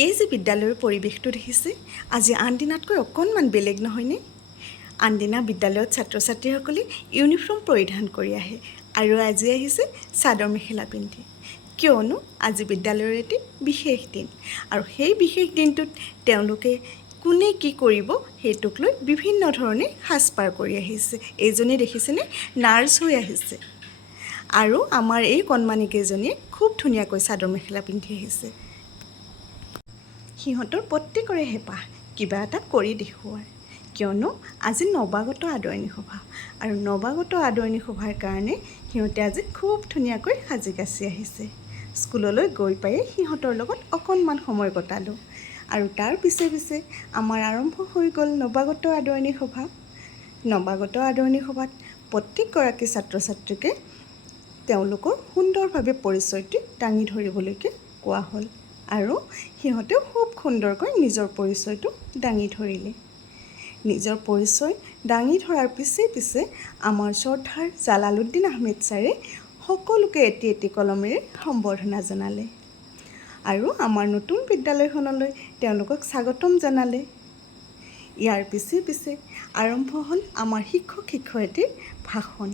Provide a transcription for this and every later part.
এই যে বিদ্যালয়ৰ পৰিৱেশটো দেখিছে আজি আন দিনাতকৈ অকণমান বেলেগ নহয়নে? আনদিনা বিদ্যালয়ত ছাত্ৰ ছাত্ৰীসকলে ইউনিফৰ্ম পৰিধান কৰি আহে আৰু আজি আহিছে চাদৰ মেখেলা পিন্ধি। কিয়নো আজি বিদ্যালয়ৰ এটি বিশেষ দিন আৰু সেই বিশেষ দিনটোত তেওঁলোকে কোনে কি কৰিব সেইটোক লৈ বিভিন্ন ধৰণে সাজপাৰ কৰি আহিছে। এইজনী দেখিছেনে নাৰ্ছ হৈ আহিছে আৰু আমাৰ এই কণমানিকেইজনীয়ে খুব ধুনীয়াকৈ চাদৰ মেখেলা পিন্ধি আহিছে। সিহঁতৰ প্ৰত্যেকৰে হেঁপাহ কিবা এটা কৰি দেখুওৱাৰ, কিয়নো আজি নৱাগত আদৰণি সভা আৰু নৱাগত আদৰণি সভাৰ কাৰণে সিহঁতে আজি খুব ধুনীয়াকৈ সাজি কাচি আহিছে। স্কুললৈ গৈ পায়ে সিহঁতৰ লগত অকণমান সময় কটালোঁ আৰু তাৰ পিছে পিছে আমাৰ আৰম্ভ হৈ গ'ল নৱাগত আদৰণি সভা। নৱাগত আদৰণি সভাত প্ৰত্যেকগৰাকী ছাত্ৰ ছাত্ৰীকে তেওঁলোকৰ সুন্দৰভাৱে পৰিচয়টো দাঙি ধৰিবলৈকে কোৱা হ'ল আৰু সিহঁতেও খুব সুন্দৰকৈ নিজৰ পৰিচয়টো দাঙি ধৰিলে। নিজৰ পৰিচয় দাঙি ধৰাৰ পিছে পিছে আমাৰ শ্ৰদ্ধাৰ জালালুদ্দিন আহমেদ ছাৰে সকলোকে এটি এটি কলমেৰে সম্বৰ্ধনা জনালে আৰু আমাৰ নতুন বিদ্যালয়খনলৈ তেওঁলোকক স্বাগতম জনালে। ইয়াৰ পিছে পিছে আৰম্ভ হ'ল আমাৰ শিক্ষক শিক্ষয়িত্ৰীৰ ভাষণ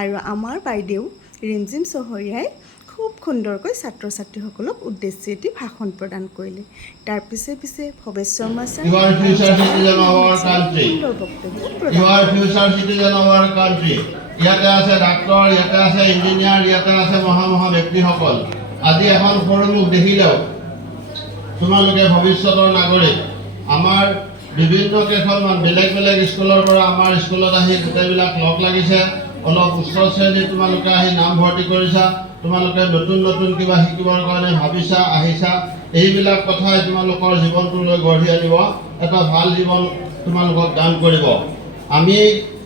আৰু আমাৰ বাইদেউ ৰিমজিম চহৰীয়াই খুব সুন্দৰকৈ ছাত্ৰ ছাত্ৰীসকলক উদ্দেশ্যি এটি ভাষণ প্ৰদান কৰিলে। তাৰ পিছে পিছে ভৱেশ শৰ্মা ছাৰ ইয়াতে আছে ডাক্তৰ, ইয়াতে আছে ইঞ্জিনিয়াৰ, ইয়াতে আছে মহা ব্যক্তিসকল। আজি এখন সৰুমুখ দেখিলেও তোমালোকে ভৱিষ্যতৰ নাগৰিক। আমাৰ বিভিন্ন কেইখনমান বেলেগ বেলেগ স্কুলৰ পৰা আমাৰ স্কুলত আহি গোটেইবিলাক লগ লাগিছে। অলপ উচ্চ শ্ৰেণীত তোমালোকে আহি নাম ভৰ্তি কৰিছা, তোমালোকে নতুন নতুন কিবা শিকিবৰ কাৰণে ভাবিছা, আহিছা। এইবিলাক কথাই তোমালোকৰ জীৱনটোলৈ গঢ়ি আনিব, এটা ভাল জীৱন তোমালোকক দান কৰিব। আমি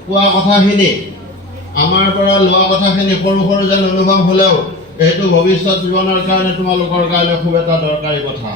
কোৱা কথাখিনি, আমাৰ পৰা লোৱা কথাখিনি সৰু সৰু যেন অনুভৱ হ'লেও এইটো ভৱিষ্যত জীৱনৰ কাৰণে তোমালোকৰ কাৰণে খুব এটা দৰকাৰী কথা।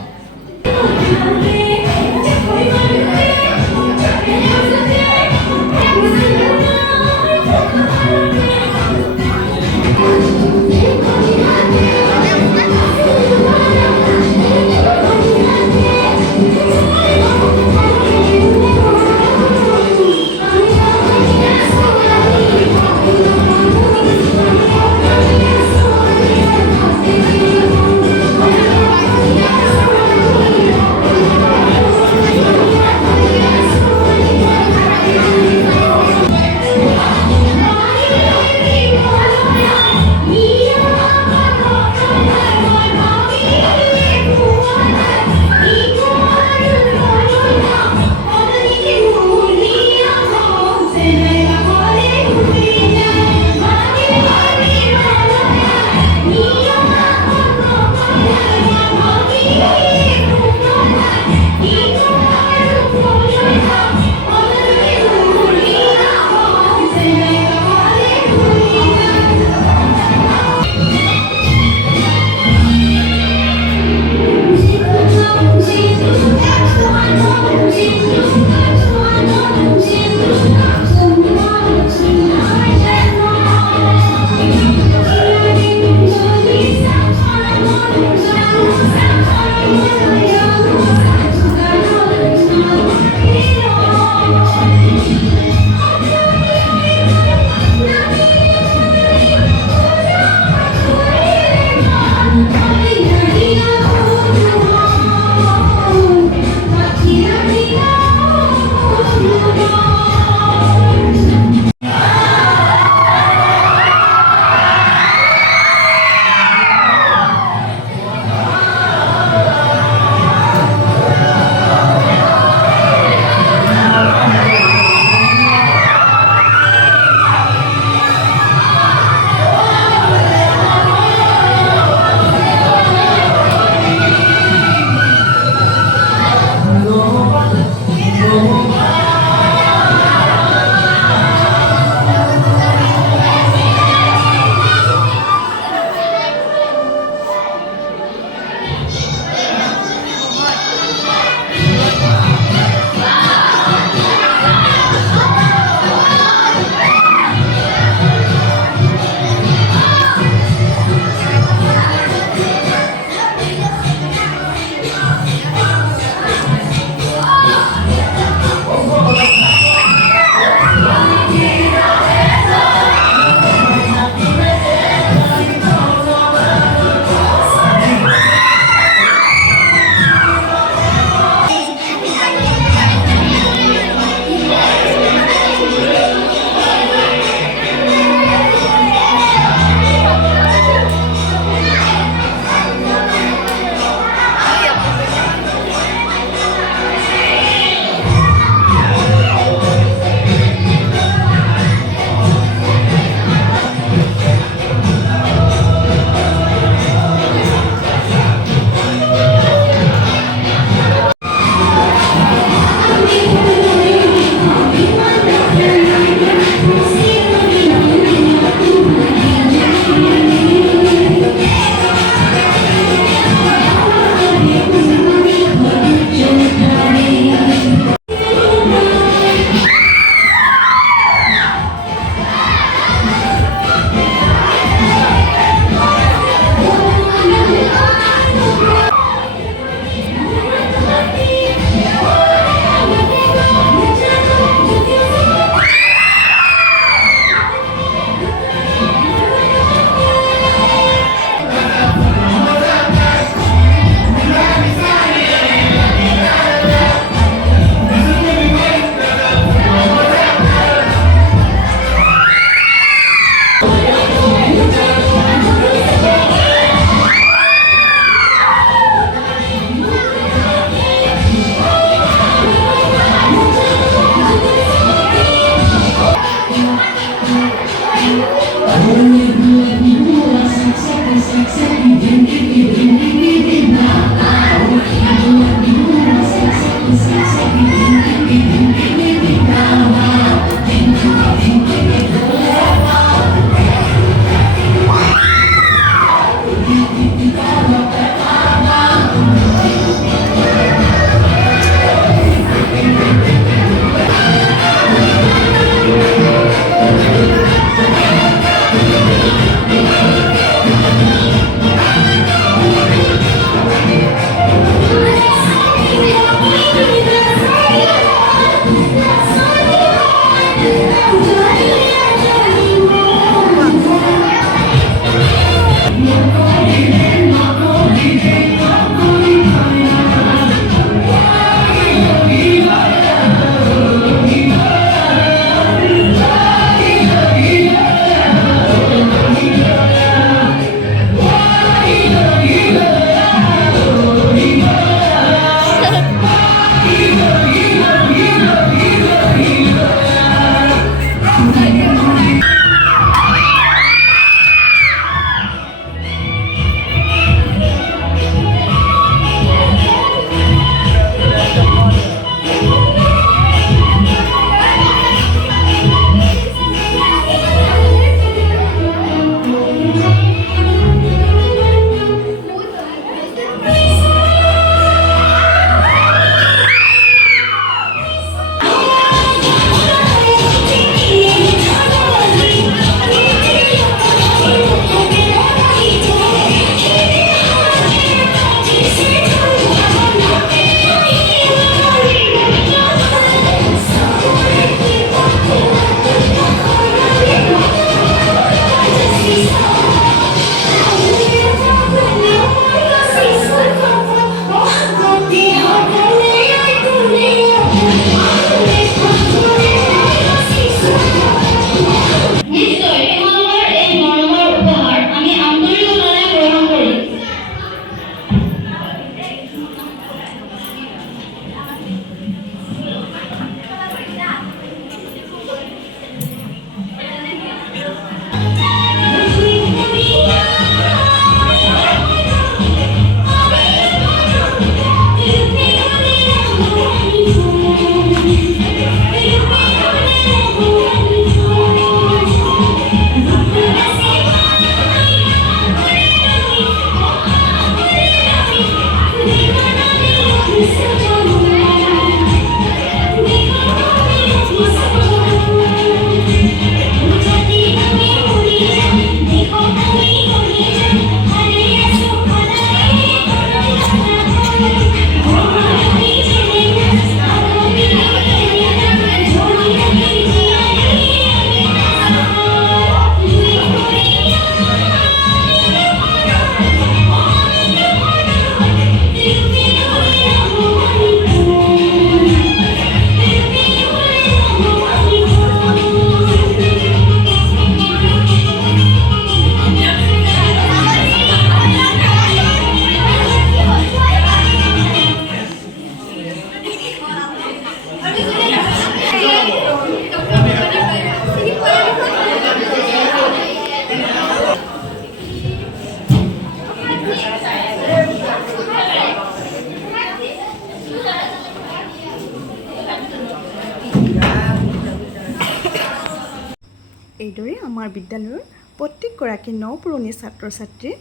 এইদৰে আমাৰ বিদ্যালয়ৰ প্ৰত্যেকগৰাকী নপুৰণি ছাত্ৰ ছাত্ৰীয়ে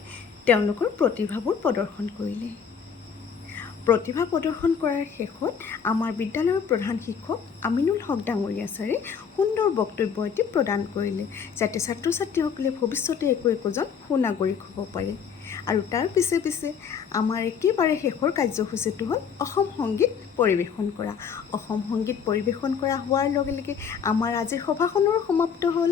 তেওঁলোকৰ প্ৰতিভাবোৰ প্ৰদৰ্শন কৰিলে। প্ৰতিভা প্ৰদৰ্শন কৰাৰ শেষত আমাৰ বিদ্যালয়ৰ প্ৰধান শিক্ষক আমিনুল হক ডাঙৰীয়া ছাৰে সুন্দৰ বক্তব্য এটি প্ৰদান কৰিলে, যাতে ছাত্ৰ ছাত্ৰীসকলে ভৱিষ্যতে একোজন সুনাগৰিক হ'ব পাৰে। আৰু তাৰ পিছে পিছে আমাৰ একেবাৰে শেষৰ কাৰ্যসূচীটো হ'ল অসম সংগীত পৰিৱেশন কৰা। অসম সংগীত পৰিৱেশন কৰা হোৱাৰ লগে লগে আমাৰ আজিৰ সভাখনৰ সমাপ্ত হ'ল।